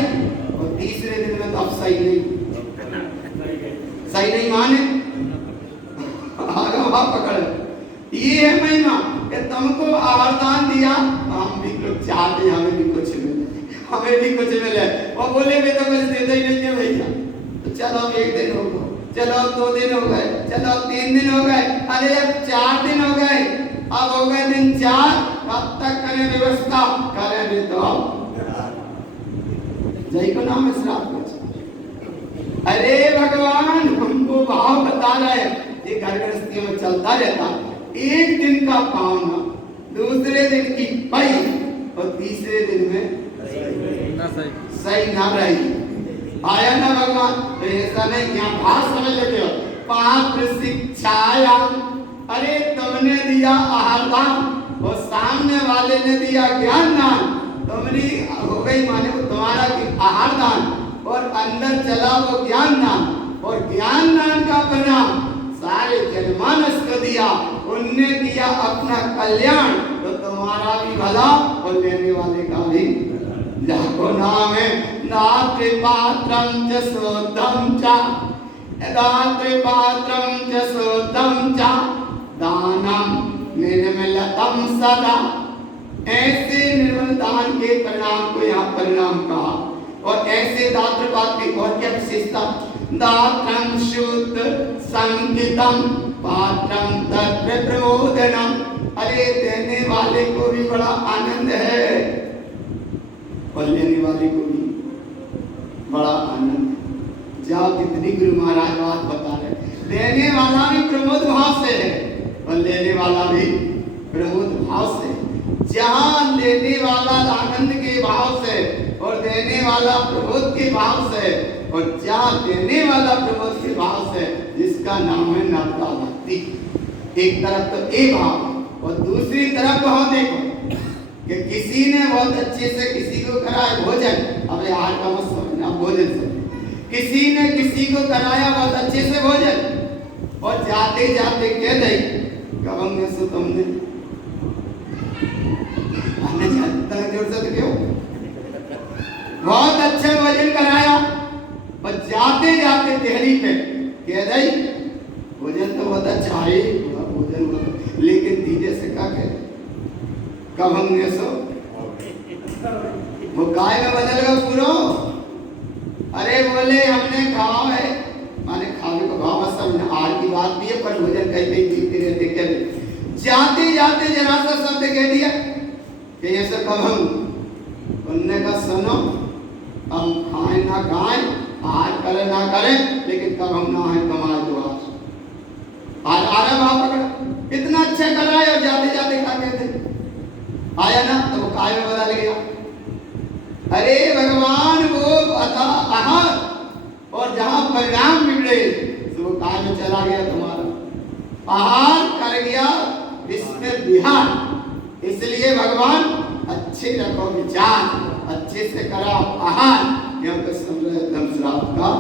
और तीसरे दिन में तो अब सही नहीं माने आगा पकड़। ये है महिमा कि तुमको आहारदान दिया, हम भी कुछ चाहते, हमें भी कुछ मिले और बोले वे तो कुछ देते ही नहीं है भैया। तो चलो अब 1 दिन हो गया, चलो अब 2 दिन हो गए, चलो अब 3 दिन हो गए, अरे अब 4 दिन हो गए, अब हो गए दिन 4, कब तक करें व्यवस्था, करें भी तो जय को नाम है श्राप कुछ। अरे भगवान हमको भाव बता रहे, ये घर गृहस्थी में चलता रहता, 1 दिन का पावना, दूसरे दिन की पई और तीसरे दिन में सही ना रही। आया ना भगवान। तो ऐसा नहीं, यहाँ भाव समझ लेते हो, पात्र शिक्षाया, अरे तुमने दिया आहारदान और सामने वाले ने दिया ज्ञान दान, तुम्हारी हो गई माने वो तुम्हारा आहारदान और अंदर चला वो ज्ञान दान और ज्ञान दान का परिणाम सारे जनमानस को दिया, उनने किया अपना कल्याण, तो तुम्हारा भी भला और लेने वाले का भी। जाको नाम है नात्र पात्रम च सोद्धम च, नात्र पात्रम च सोद्धम च, दानम निर्मलतम सदा। ऐसे निर्मल दान के परिणाम को यहाँ परिणाम कहा और ऐसे दात्र पात्र की और क्या विशेषता, दात्रम शुद्ध संकितम पात्रम तत्र प्रमोदनम। अरे देने वाले को भी बड़ा आनंद है और लेने वाले को भी बड़ा आनंद। जाओ कितनी गुरु महाराज बात बता रहे, देने वाला भी प्रमोद भाव से है और लेने वाला भी प्रमोद भाव से। जहाँ लेने वाला आनंद के भाव से और देने वाला प्रमोद के भाव से, और जहाँ देने वाला प्रमोद के भाव से, जिसका नाम है नवता भक्ति। एक तरफ तो ये भाव और दूसरी तरफ वहां देखो कि किसी ने बहुत अच्छे से किसी को कराया भोजन, अबे हार का मत समझना, भोजन से किसी ने किसी को कराया बहुत अच्छे से भोजन और जाते जाते कह दे कब हमने सो तुमने क्यों बहुत अच्छा भोजन कराया और जाते जाते देहरी पे कह दे भोजन तो बहुत अच्छा है, भोजन लेकिन धीरे से का कह कब हमने सो वो गाय में बदल गया पूरा। अरे बोले हमने खाओ है, माने खाने को भाव समझ आज की बात भी है, पर भोजन कहते ही जीते रहते क्या जाते जाते जरा सा शब्द कह दिया कि ये सब कब हम, उनने का सुनो हम खाएं ना खाएं, आज करें ना करें, लेकिन कब हम ना है कमाल दो आज आ रहा वहां पकड़ इतना अच्छा कर रहा है और जाते जाते क्या कहते आया ना तो वो काय में बदल गया। अरे भगवान वो आहार और जहां परिणाम बिगड़े तो वो काय में चला गया, तुम्हारा आहार कर गया इसमें बिहार। इसलिए भगवान अच्छे रखो विचार, अच्छे से कराओ आहार, क्योंकि समझ श्राप का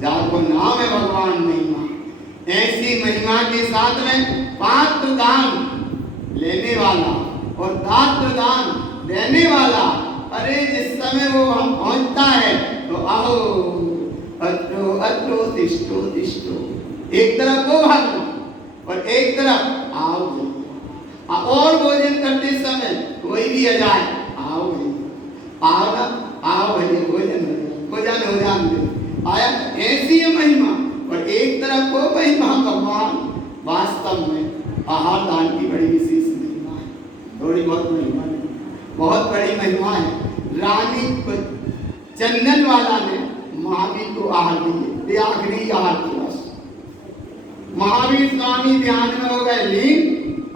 जाको नाम है भगवान महिमा। ऐसी महिमा के साथ में पात्र दान लेने वाला और दात्र दान देने वाला। अरे जिस समय वो हम पहुंचता है तो आओ अत्रो अत्रो तिष्ठो तिष्ठो, एक तरफ वो भागना और एक तरफ आओ भैया, और भोजन करते समय कोई भी आ जाए आओ भैया, आओ ना आओ भैया भोजन हो जाए आया। ऐसी है महिमा और एक तरफ वो महिमा भगवान वास्तव में आहार दान की बड़ी विशेष महिमा है, थोड़ी बहुत महिमा है, बहुत बड़ी महिमा है। रानी चंदन वाला ने महावीर को आहार दिए, आखिरी आहार दिया। महावीर स्वामी ध्यान में हो गए लीन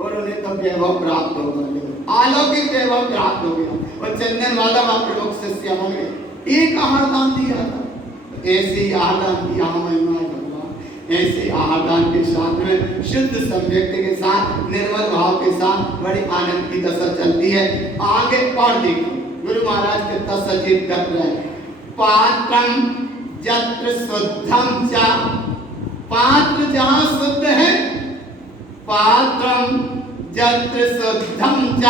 और उन्हें तो वैभव प्राप्त हो गया, अलौकिक वैभव प्राप्त हो गया और चंदन वाला वहां प्रमुख शिष्य बन गए। एक आहार दान दिया था, ऐसे आहार दान की महिमा है भगवान। ऐसे आहार दान के साथ में शुद्ध सम्यक्त के साथ निर्मल भाव के साथ बड़ी आनंद की दशा चलती है। आगे और देखो गुरु महाराज कितना सचेत कर रहे हैं। पात्रम जत्र शुद्धम च, पात्र जहां शुद्ध है, पात्र जत्र शुद्धम च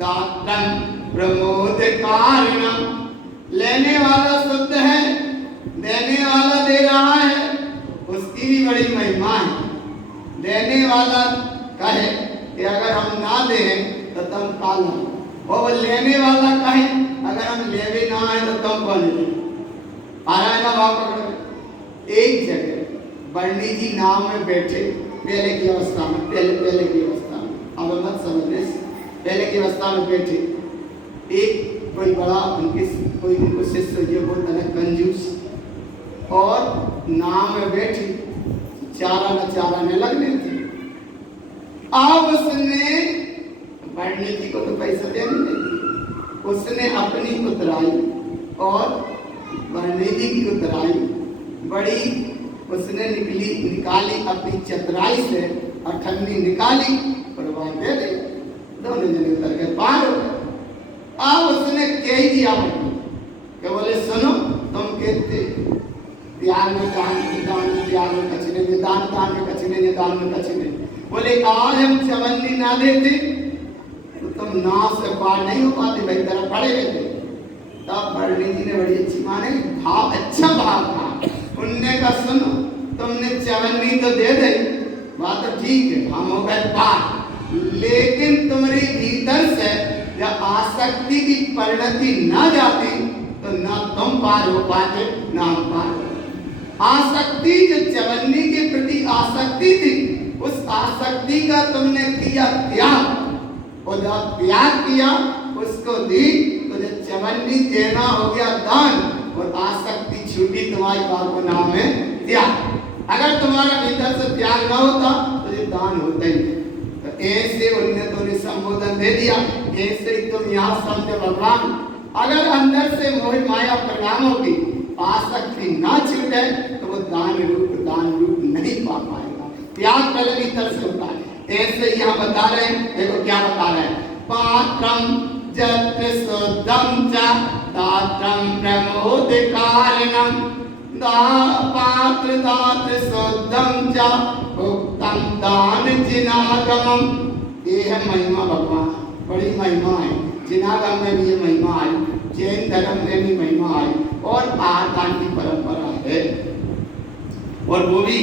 दात्रम प्रमोद कारणम। लेने वाला शुद्ध है, देने वाला दे रहा है, उसकी भी बड़ी महिमा है। देने वाला कहे कि अगर हम ना दें तो तुम पालो, और लेने वाला कहे अगर हम ले भी ना आए तो तुम कौन ले। आ रहा है ना बाप। एक जगह बर्णी जी नाव में बैठे, पहले की अवस्था में, पहले की अवस्था में, अब मत समझने, पहले की अवस्था में बैठे, एक कोई बड़ा उनके कोई उनको शिष्य जो बोलता है कंजूस, और नाव में बैठी चाराने लगने थे। अब उसने बर्णी जी को तो पैसा देने नहीं, उसने अपनी उतराई और बर्णी जी की उतराई बड़ी, उसने निकाली अपनी चतुराई से अठन्नी निकाली और वहां दे दी, दोनों जने उतर के पार हो गए। अब उसने कह दिया कि बोले सुनो, तुम कहते प्यार में दान प्यार में कचने में दान में कचने में दान में कचने, बोले आज हम चवन्नी ना देते तो तुम नाव से पार नहीं हो पाते, भाई तरह पड़े रहते। तब बर्णी जी ने बड़ी अच्छी माने भाव, अच्छा भाव था। उनने का सुनो, तुमने चवन्नी तो दे दे, बात तो ठीक है, हम हो गए पार, लेकिन तुम्हारी भीतर से जब आसक्ति की परिणति ना जाती तो ना तुम पार हो पाते ना हम पार हो। आसक्ति जो चवन्नी के प्रति आसक्ति थी, उस आसक्ति का तुमने किया त्याग, और जब त्याग किया उसको दी तो जब चवन्नी देना हो गया दान, और आसक्ति छूटी तुम्हारी बात को नाम है त्याग। अगर तुम्हारा भीतर से त्याग ना होता तो ये दान होता ही नहीं। तो ऐसे उन्हें तो संबोधन दे दिया, ऐसे ही तुम यहाँ समझो भगवान, अगर अंदर से मोह माया परिणाम होगी, आसक्ति ना छूटे तो वो दान रूप नहीं पा पाएगा। त्याग पहले भीतर से होता है। ऐसे यहाँ बता रहे हैं, देखो क्या बता रहे हैं, पात्रम जत्र शुद्धम च दात्रम प्रमोद कारणम। पात्र दात्र शुद्धम च उत्तम दान जिनागमम। ये है महिमा भगवान, बड़ी महिमा है। जिनागम में भी ये महिमा आई, जैन धर्म में भी महिमा आई, और आहारदान की परंपरा है। और वो भी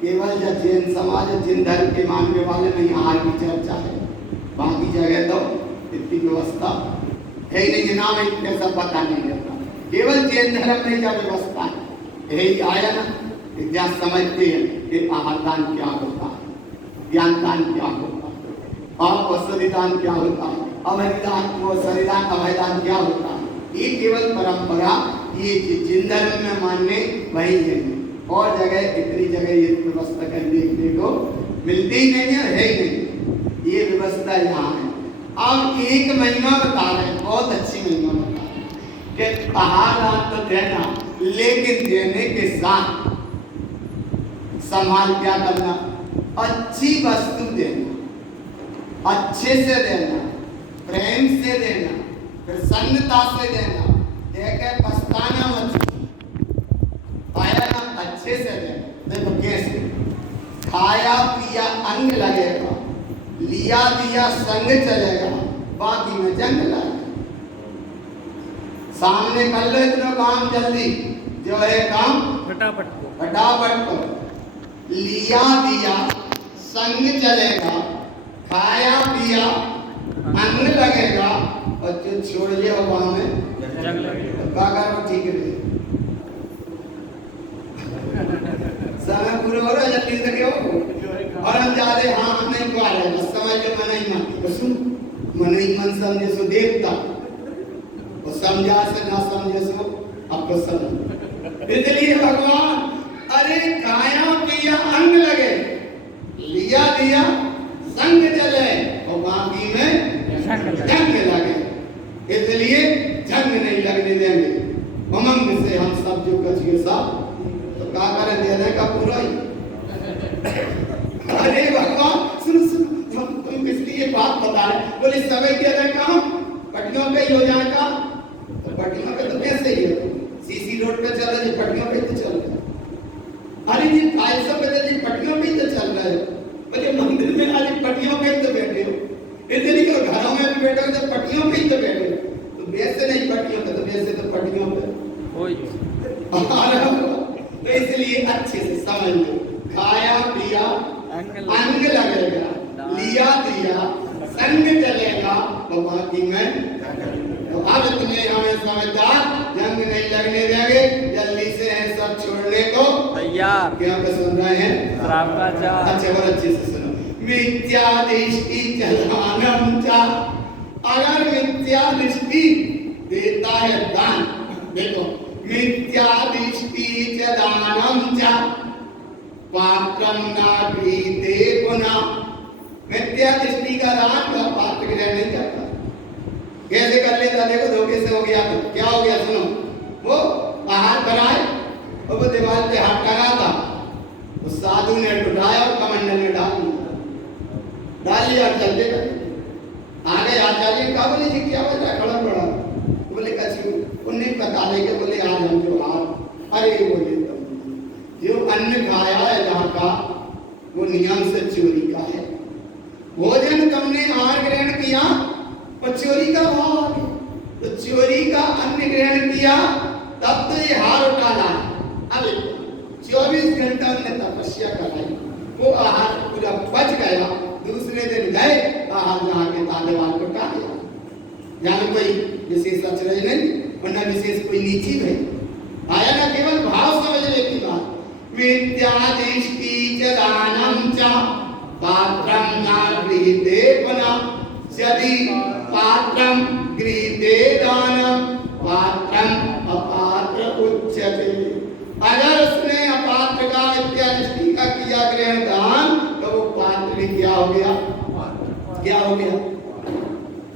केवल जब जैन समाज, जैन धर्म के मानने वाले में आहार की चर्चा है, बाकी जगह तो इतनी व्यवस्था है ही नहीं, नाम इतने सब पता नहीं रहता। केवल जैन धर्म में क्या व्यवस्था है, यही आया ना, जहाँ समझते हैं कि आहारदान क्या होता है, ज्ञान दान क्या होता है, और औषधिदान क्या होता है, अभयदान अभयदान क्या होता है। ये केवल परंपरा, ये जिन धर्म में मानने वही है, और जगह इतनी जगह ये व्यवस्था कर देखने को मिलती ही नहीं है ही नहीं। ये व्यवस्था यहाँ है। अब एक महिमा बता रहे हैं, बहुत अच्छी महिमा बता रहे हैं कि आहार तो देना, लेकिन देने के साथ संभाल क्या करना, अच्छी वस्तु देना, अच्छे से देना, प्रेम से देना, प्रसन्नता से देना, देकर पछताना मत, पाया ना, अच्छे से देना। देखो कैसे, खाया पिया अंग लगेगा, लिया दिया संग चलेगा, बाकी में जंग लगेगा। सामने कर लो इतना काम जल्दी, जो है काम फटाफट करो। लिया दिया संग चलेगा, खाया पिया अंग लगेगा, और जो छोड़ लिया वहां में जंग लगेगा। ठीक है, समय पूरा हो रहा, जल्दी से क्यों, और हम जाते हाँ नहीं को आ रहे, बस समझ लो मन ही मन, सुन मन ही मन समझे सो देवता, और समझा से ना समझे सो आपको समझ। इसलिए भगवान, अरे खाया पिया अंग लगे, लिया दिया संग चले, और बाकी में जंग लगे, इसलिए जंग नहीं लगने देंगे। उमंग से हम सब जो कच के साथ, तो क्या करें, देने का पूरा ही। अरे भगवान सुन सुन, तुम इसलिए बात बता रहे, बोले समय के अंदर काम पटरियों पे ही हो जाए का, तो पटरियों पे तो कैसे ही है, सीसी रोड पे चल रहे, पटरियों पे तो चल रहे। अरे जी 250 पे जी पटरियों पे तो चल रहा है, बोले मंदिर में आज पटरियों पे तो अंग लगेगा, लिया दिया, संग चलेगा तो बाकी में। तो अब इतने हमें समझदार, जंग नहीं लगने देंगे, जल्दी से है सब छोड़ने को तैयार। क्या सुन रहे हैं? श्राप का चार। अच्छा और अच्छे से सुनो। मिथ्या दृष्टि चलानम चा, अगर मिथ्या दृष्टि देता है दान, देखो मिथ्या दृष्टि चलानम चा पात्रम ना गृहीते पुनः, मिथ्या दृष्टि का दान का पात्र ग्रहण नहीं करता। कैसे कर लेता? देखो धोखे से हो गया तो क्या हो गया सुनो, वो हाथ बनाए और वो दीवार पे हाथ टंगा था, उस साधु ने उठाया और कमंडल में डाल लिया और चलते गए। आगे आचार्य कहा, बोले जी क्या वजह खड़ा पड़ा? बोले कछु उन्हें बता दे के बोले आज हम जो आप, अरे बोले जो अन्न खाया है जहाँ का वो नियम से चोरी का है, भोजन तुमने आहार ग्रहण किया और चोरी का भाव आ गया, तो चोरी का अन्न ग्रहण किया तब तो ये हार उठाना है। अब 24 घंटा हमने तपस्या कराई, वो आहार पूरा बच गया, दूसरे दिन गए आहार जहाँ के तालेवान को उठा दिया। यहाँ कोई विशेष अचरज नहीं और न विशेष कोई नीची नहीं आया, ना केवल भाव समझने की बात। मिथ्या दृष्टि चलानम च पात्रम ना गृहीते पुनः, यदि पात्रम गृहीते दानम पात्रम अपात्र उच्यते, अगर उसने अपात्र का मिथ्या दृष्टि का किया ग्रहण दान तो वो पात्र भी क्या हो गया? क्या हो गया?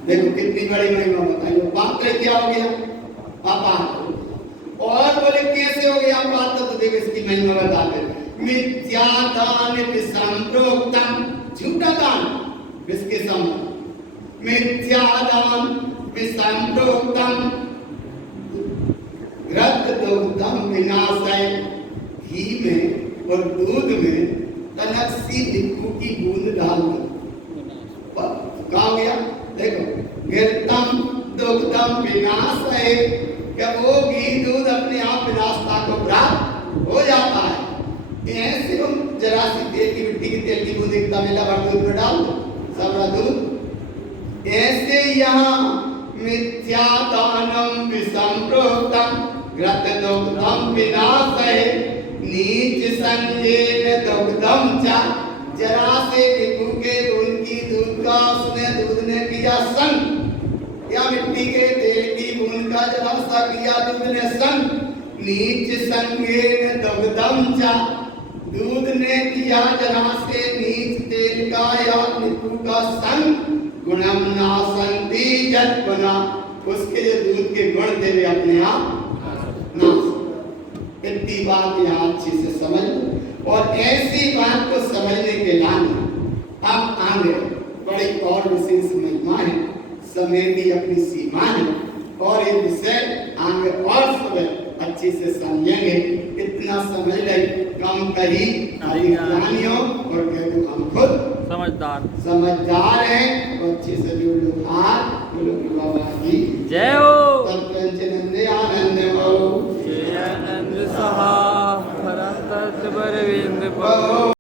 देखो कितनी बड़ी महिमा बताई, वो पात्र क्या हो गया? अपात्र। और बोले कैसे हो गया पात्र? तो देखो इसकी महिमा बता दे। मिथ्या दान विसंप्रोक्तम, झूठा दान किसके समान? मिथ्या दान विसंप्रोक्तम घृत दुग्धम विनाशय, घी में और दूध में कनक सी निप्पू की बूंद डाल दो, क्या हो गया? देखो घृतम दुग्धम विनाशय, क्या वो घी दूध अपने आप विनाशता को प्राप्त हो जाता है। ऐसे हम जरा सी तेल की मिट्टी की तेल की बूंद एक तमेला भर दूध में डाल दो, सबरा दूध। ऐसे यहाँ मिथ्या दानम विसंप्रोक्तम घृत दुग्धम विनाशय, नीच संजेन दुग्धम च, जरा से निप्पू के बूंद की दूध का उसने दूध ने किया संग, या मिट्टी के तेल की बूंद का जरा सा किया दूध ने संग, नीच संगेन दुग्धम च, दूध ने किया जरा से नीच तेल का या निप्पू का संग, गुणम नासंति जत गुना, उसके जो दूध के गुण थे वे अपने आप नाश। इतनी बात यहाँ अच्छी से समझ लो, और ऐसी बात को समझने के लाने अब आगे बड़ी और विशेष महिमा है, समय की अपनी सीमा है, और ये विषय आगे और सब अच्छे से समझेंगे। इतना समझ ले कम कही ज्ञानियों और कहते हम खुद समझदार हैं, और अच्छे से जो लोग हाथ वो लोग बाबा की जय हो। तत्पंचनंदे आनंद हो, जय आनंद सहा परम तत्व बरविंद हो।